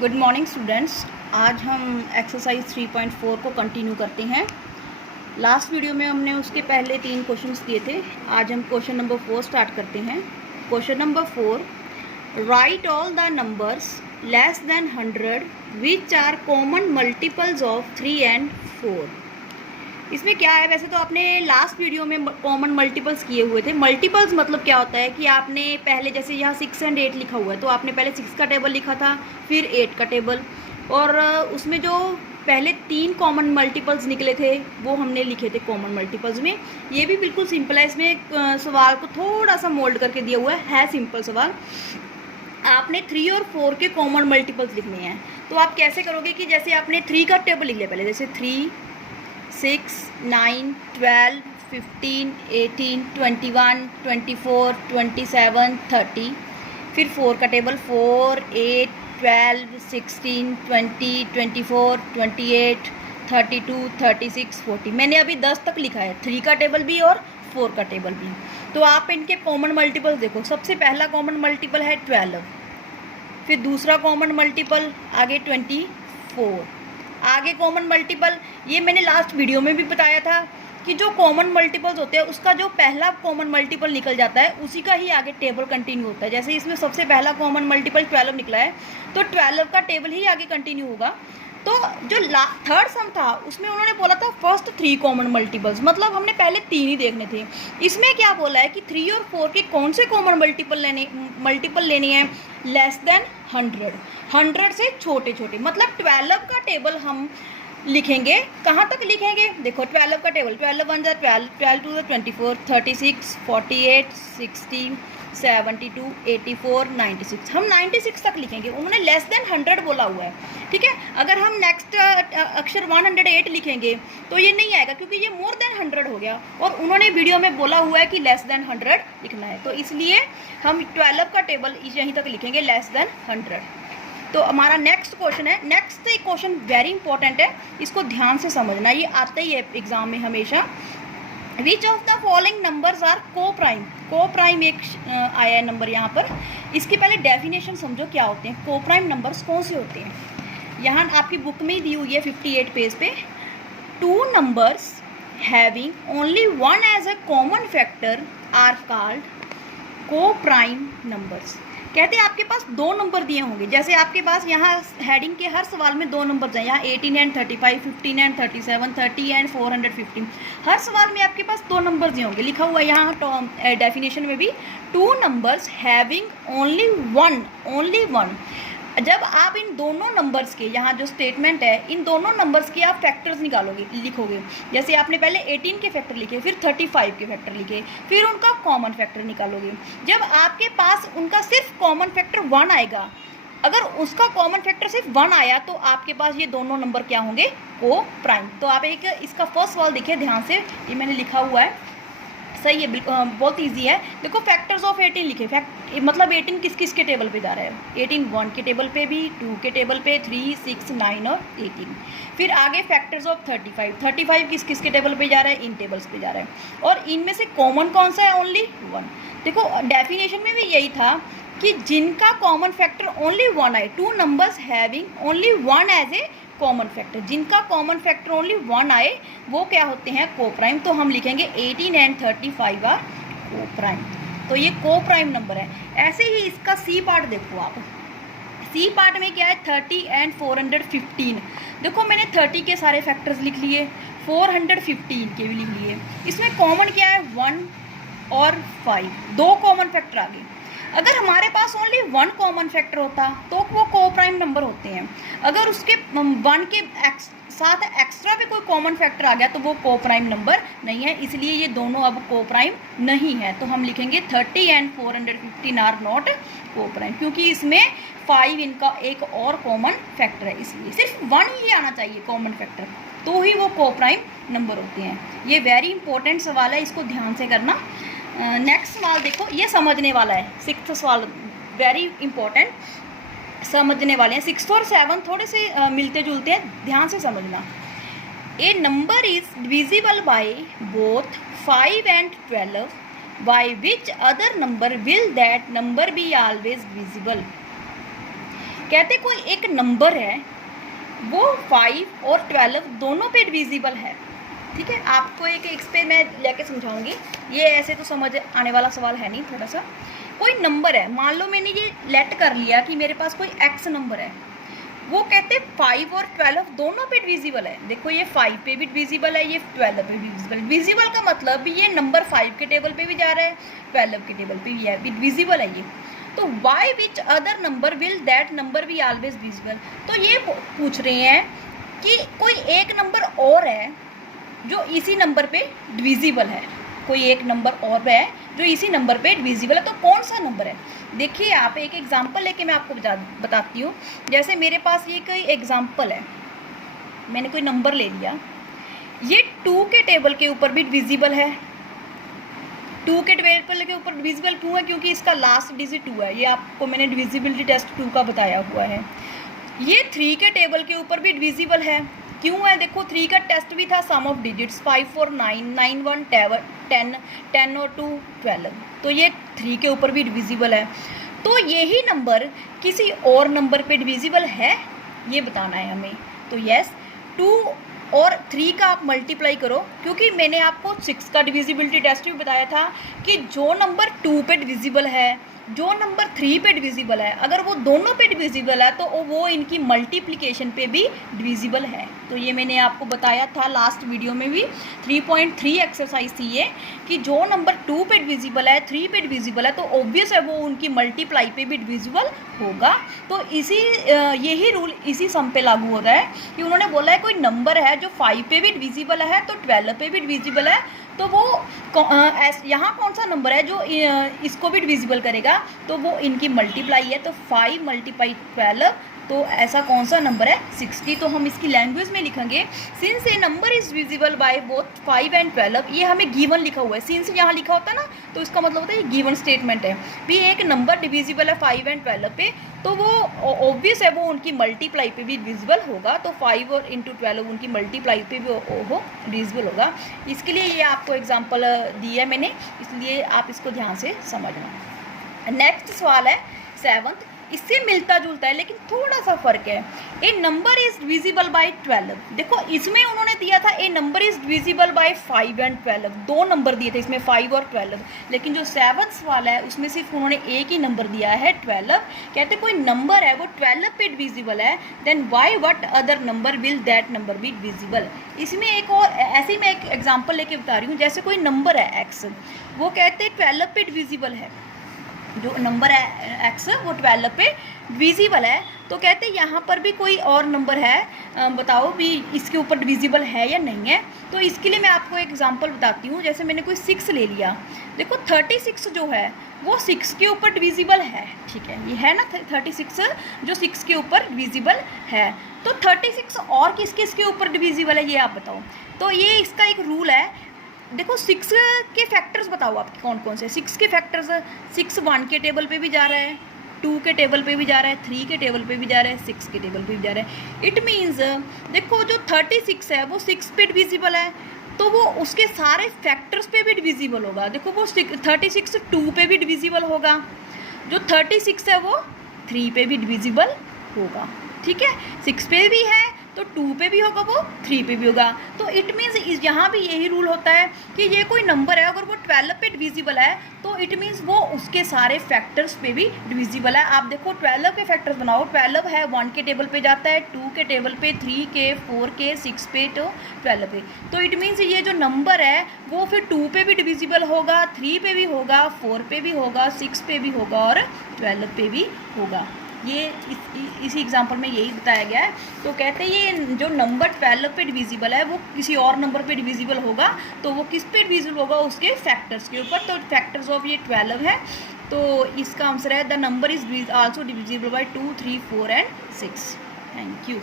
Good morning students. आज हम exercise 3.4 को कंटिन्यू करते हैं। लास्ट वीडियो में हमने उसके पहले 3 क्वेश्चंस दिए थे। आज हम क्वेश्चन नंबर 4 स्टार्ट करते हैं। Question number 4, write all the numbers less than 100 which are common multiples of 3 and 4। इसमें क्या है, वैसे तो आपने लास्ट वीडियो में कॉमन मल्टीपल्स किए हुए थे। मल्टीपल्स मतलब क्या होता है कि आपने पहले जैसे यहाँ 6 एंड 8 लिखा हुआ है तो आपने पहले 6 का टेबल लिखा था, फिर 8 का टेबल, और उसमें जो पहले 3 कॉमन मल्टीपल्स निकले थे वो हमने लिखे थे कॉमन मल्टीपल्स में। ये भी बिल्कुल सिंपल है। इसमें सवाल को थोड़ा सा मोल्ड करके दिया हुआ है सिंपल सवाल। आपने 3 और 4 के कॉमन मल्टीपल्स लिखने हैं। तो आप कैसे करोगे कि जैसे आपने 3 का टेबल लिख लिया पहले, जैसे 3, 6, 9, 12, 15, 18, 21, 24, 27, 30। फिर 4 का टेबल 4, 8, 12, 16, 20, 24, 28, 32, 36, 40। मैंने अभी 10 तक लिखा है, 3 का टेबल भी और 4 का टेबल भी। तो आप इनके कॉमन मल्टीपल्स देखो। सबसे पहला कॉमन मल्टीपल है 12, फिर दूसरा कॉमन मल्टीपल आगे 24, आगे कॉमन मल्टीपल, ये मैंने लास्ट वीडियो में भी बताया था कि जो कॉमन मल्टीपल्स होते हैं उसका जो पहला कॉमन मल्टीपल निकल जाता है उसी का ही आगे टेबल कंटिन्यू होता है। जैसे इसमें सबसे पहला कॉमन मल्टीपल 12 निकला है तो 12 का टेबल ही आगे कंटिन्यू होगा। तो जो थर्ड सम था उसमें उन्होंने बोला था फर्स्ट 3 कॉमन मल्टीपल्स, मतलब हमने पहले 3 ही देखने थे। इसमें क्या बोला है कि 3 और 4 के कौन से कॉमन मल्टीपल लेने हैं लेस देन 100 से छोटे छोटे। मतलब 12 का टेबल हम लिखेंगे, कहाँ तक लिखेंगे देखो। 12 का टेबल 12 1 12, 12 2 24, 36, 48, 60, 72, 84, 96। हम 96 तक लिखेंगे। उन्होंने लेस देन 100 बोला हुआ है, ठीक है। अगर हम नेक्स्ट अक्षर 108 लिखेंगे तो ये नहीं आएगा क्योंकि ये मोर देन 100 हो गया, और उन्होंने वीडियो में बोला हुआ है कि लेस देन 100 लिखना है। तो इसलिए हम 12 का टेबल यहीं तक लिखेंगे लेस देन 100। तो हमारा नेक्स्ट क्वेश्चन है। नेक्स्ट क्वेश्चन वेरी इंपॉर्टेंट है, इसको ध्यान से समझना, ये आता ही है एग्जाम में हमेशा। Which of the following numbers are co prime. Co prime एक आया है नंबर यहाँ पर। इसकी पहले डेफिनेशन समझो क्या होते हैं। को प्राइम नंबर्स कौन से होते हैं, यहाँ आपकी बुक में ही दी हुई है 58 पेज पे। 2 numbers having only 1 as a common factor are called co prime numbers. कहते हैं आपके पास 2 नंबर दिए होंगे, जैसे आपके पास यहाँ हेडिंग के हर सवाल में 2 नंबर हैं। यहाँ 18 एंड 35, 15 एंड 37, 30 एंड 415। हर सवाल में आपके पास 2 नंबर दिए होंगे। लिखा हुआ है यहाँ डेफिनेशन में भी 2 नंबर्स हैविंग ओनली वन। जब आप इन दोनों नंबर्स के, यहाँ जो स्टेटमेंट है, इन दोनों नंबर्स के आप फैक्टर्स लिखोगे। जैसे आपने पहले 18 के फैक्टर लिखे, फिर 35 के फैक्टर लिखे, फिर उनका कॉमन फैक्टर निकालोगे। जब आपके पास उनका सिर्फ कॉमन फैक्टर 1 आएगा, अगर उसका कॉमन फैक्टर सिर्फ 1 आया तो आपके पास ये दोनों नंबर क्या होंगे, को प्राइम। तो आप एक इसका फर्स्ट सवाल देखिए ध्यान से, ये मैंने लिखा हुआ है, सही है, बहुत इजी है। देखो फैक्टर्स ऑफ 18 लिखे, मतलब 18 किस किस के टेबल पे जा रहा है। 18 1 के टेबल पे भी, 2 के टेबल पे, 3, 6, 9 और 18। फिर आगे फैक्टर्स ऑफ 35 किस किस के टेबल पे जा रहा है, इन टेबल्स पे जा रहा है। और इनमें से कॉमन कौन सा है, ओनली 1। देखो डेफिनेशन में भी यही था कि जिनका कॉमन फैक्टर ओनली 1 आए, 2 numbers having only 1 as a common factor, जिनका कॉमन फैक्टर ओनली 1 आए वो क्या होते हैं, को प्राइम। तो हम लिखेंगे 18 एंड 35 आर को प्राइम। तो ये को प्राइम नंबर है। ऐसे ही इसका सी पार्ट देखो आप। सी पार्ट में क्या है, 30 एंड 415। देखो मैंने 30 के सारे फैक्टर्स लिख लिए, 415 के भी लिख लिए। इसमें कॉमन क्या है, 1 और 5, 2 कॉमन फैक्टर आ गए। अगर हमारे पास ओनली 1 कॉमन फैक्टर होता तो वो को प्राइम नंबर होते हैं। अगर उसके 1 के साथ एक्स्ट्रा पे कोई कॉमन फैक्टर आ गया तो वो को प्राइम नंबर नहीं है, इसलिए ये दोनों अब को प्राइम नहीं है। तो हम लिखेंगे 30 एंड 415 आर नॉट को प्राइम, क्योंकि इसमें 5 इनका एक और कॉमन फैक्टर है, इसलिए सिर्फ 1 ही आना चाहिए कॉमन फैक्टर, तो ही वो को प्राइम नंबर होते हैं। ये वेरी इंपॉर्टेंट सवाल है, इसको ध्यान से करना। नेक्स्ट सवाल देखो, ये समझने वाला है। 6th सवाल वेरी इंपॉर्टेंट, समझने वाले हैं। 6th और 7th थोड़े से मिलते जुलते हैं, ध्यान से समझना। A number is divisible by both 5 and 12, by which other number will that number be always divisible. कहते कोई एक नंबर है वो 5 और 12 दोनों पे डिविजिबल है। ठीक है, आपको एक इस पे मैं लेके समझाऊंगी, ये ऐसे तो समझ आने वाला सवाल है नहीं। थोड़ा सा कोई नंबर है, मान लो मैंने ये लेट कर लिया कि मेरे पास कोई एक्स नंबर है, वो कहते 5 और 12 दोनों पे डिविजिबल है। देखो ये 5 पे भी डिविजिबल है, ये 12 पे भी डिविजिबल। डिविजिबल का मतलब ये नंबर 5 के टेबल पे भी जा रहा है, 12 के टेबल पे भी है, डिविजिबल है ये। तो y which other number will that number be always divisible. तो ये पूछ रहे हैं कि कोई एक नंबर और है जो इसी नंबर पे डिविजिबल है, कोई एक नंबर और है जो इसी नंबर पे डिविजिबल है, तो कौन सा नंबर है। देखिए आप एक एग्जांपल लेके मैं आपको बताती हूँ। जैसे मेरे पास ये कोई एग्जांपल है, मैंने कोई नंबर ले लिया, ये 2 के टेबल के ऊपर भी डिविजिबल है। 2 के टेबल के ऊपर डिविजिबल क्यों है, क्योंकि इसका लास्ट डिजिट 2 है। ये आपको मैंने डिविजिबिलिटी टेस्ट 2 का बताया हुआ है। ये 3 के टेबल के ऊपर भी डिविजिबल है, क्यों है, देखो 3 का टेस्ट भी था सम ऑफ डिजिट्स 5 4 9 9 1 10 10 और 2 12, तो ये 3 के ऊपर भी डिविजिबल है। तो यही नंबर किसी और नंबर पे डिविजिबल है, ये बताना है हमें। तो यस, 2 और 3 का आप मल्टीप्लाई करो, क्योंकि मैंने आपको 6 का डिविजिबिलिटी टेस्ट भी बताया था कि जो नंबर 2 पे डिविजिबल है, जो नंबर 3 पे डिविजिबल है, अगर वो दोनों पे डिविजिबल है तो वो इनकी मल्टीप्लिकेशन पे भी डिविजिबल है। तो ये मैंने आपको बताया था लास्ट वीडियो में भी, 3.3 एक्सरसाइज थी ये, कि जो नंबर 2 पे डिविजिबल है, 3 पे डिविजिबल है, तो ऑब्वियस है वो उनकी मल्टीप्लाई पे भी डिविजिबल होगा। तो यही रूल इसी सम पे लागू होता है कि उन्होंने बोला है कोई नंबर है जो 5 पे भी डिविजिबल है तो 12 पे भी डिविजिबल है, तो वो यहाँ कौन सा नंबर है जो इसको भी डिविजिबल करेगा, तो वो इनकी मल्टीप्लाई है। तो 5 × 12, तो ऐसा कौन सा नंबर है 60। तो हम इसकी लैंग्वेज में लिखेंगे, since A number is divisible by both 5 and 12। ये हमें गिवन लिखा हुआ है, सिंस यहाँ लिखा होता है ना, तो इसका मतलब होता है ये गिवन स्टेटमेंट है भी एक नंबर डिविजिबल है 5 एंड 12 पे, तो वो ऑब्वियस है वो उनकी मल्टीप्लाई पे भी डिविजिबल होगा। तो 5 और × 12 उनकी मल्टीप्लाई पे भी वो डिविजिबल होगा। इसके लिए ये आपको एग्जाम्पल दी है मैंने, इसलिए आप इसको ध्यान से समझना। नेक्स्ट सवाल है 7th, इससे मिलता जुलता है लेकिन थोड़ा सा फर्क है। A number is divisible by 12। देखो इसमें उन्होंने दिया था a number is divisible by 5 and 12, 2 नंबर दिए थे इसमें 5 और 12, लेकिन जो 7th सवाल है उसमें सिर्फ उन्होंने एक ही नंबर दिया है 12। कहते कोई नंबर है वो 12 पे डिविजिबल है, then y what other number will that number be divisible. इसमें एक और ऐसे ही मैं एक एग्जाम्पल लेके बता रही हूँ। जैसे कोई नंबर है एक्स, वो कहते 12 पे डिविजिबल है, जो नंबर है एक्स वो 12 पे डिविजिबल है, तो कहते हैं यहाँ पर भी कोई और नंबर है, बताओ भी इसके ऊपर डिविजिबल है या नहीं है। तो इसके लिए मैं आपको एक एग्जांपल बताती हूँ। जैसे मैंने कोई 6 ले लिया, देखो 36 जो है वो 6 के ऊपर डिविजिबल है, ठीक है, ये है ना 36 जो 6 के ऊपर डिविजिबल है। तो 36 और किस किस के ऊपर डिविजिबल है ये आप बताओ। तो ये इसका एक रूल है, देखो 6 के फैक्टर्स बताओ आपके कौन कौन से। 6 के फैक्टर्स, 6 1 के टेबल पे भी जा रहा है, 2 के टेबल पे भी जा रहा है, 3 के टेबल पे भी जा रहा है, 6 के टेबल पे भी जा रहा है। इट मीन्स देखो जो 36 है वो 6 पे डिविजिबल है, तो वो उसके सारे फैक्टर्स पे भी डिविजिबल होगा। देखो वो 36 2 पे भी डिविजिबल होगा, जो 36 है वो 3 पे भी डिविजिबल होगा, ठीक है, 6 पे भी है तो 2 पे भी होगा, वो 3 पे भी होगा। तो इट मीन्स यहाँ भी यही रूल होता है कि ये कोई नंबर है अगर वो 12 पे डिविजिबल है तो इट मीन्स वो उसके सारे फैक्टर्स पे भी डिविजिबल है। आप देखो 12 के फैक्टर्स बनाओ, 12 है 1 के टेबल पे जाता है, 2 के टेबल पे, 3 के, 4 के, 6 पे, तो 12 पे। तो इट मीन्स ये जो नंबर है वो फिर 2 पे भी डिविजिबल होगा, 3 पे भी होगा, 4 पे भी होगा, 6 पे भी होगा और 12 पे भी होगा। ये इसी एग्जांपल में यही बताया गया है। तो कहते हैं ये जो नंबर 12 पे डिविजिबल है वो किसी और नंबर पे डिविजिबल होगा, तो वो किस पे डिविजिबल होगा, उसके फैक्टर्स के ऊपर। तो फैक्टर्स ऑफ ये 12 है, तो इसका आंसर है the number is also divisible by 2 3 4 and 6। Thank you.